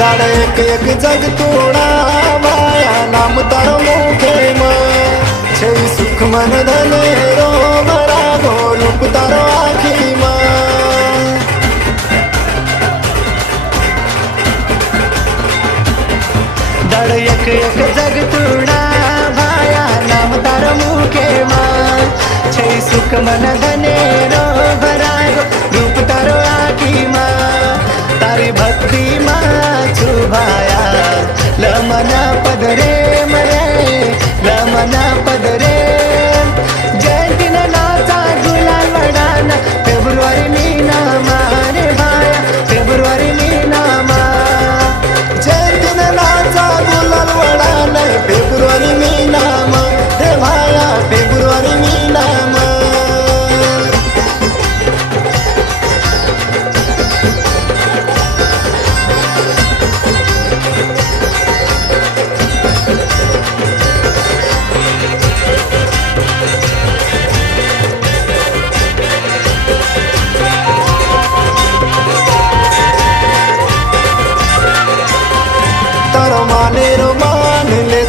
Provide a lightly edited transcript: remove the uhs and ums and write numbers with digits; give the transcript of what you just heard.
दाड़ एक एक जग तोड़ा माया नाम तारो मुखे में छे सुख मन धने रो मरा गोलुप तारो आखी में दाड़ एक एक जग तोड़ा माया नाम तारो मुखे में छे सुख मन धने रो भरा रूप तारो आखी में तारी भक्ति मां छुभाया लमना पदरे मरे लमना पदरे जयंती नाचा गुलाल वडाना फेब्रुवारी मीना मारे भाया फेब्रुवारी मीना मा जयंती नाचा गुलाल वडाना फेब्रुवारी मीना मा रे भाया फेब्रुवारी मीना मा तारो माने रो मान ले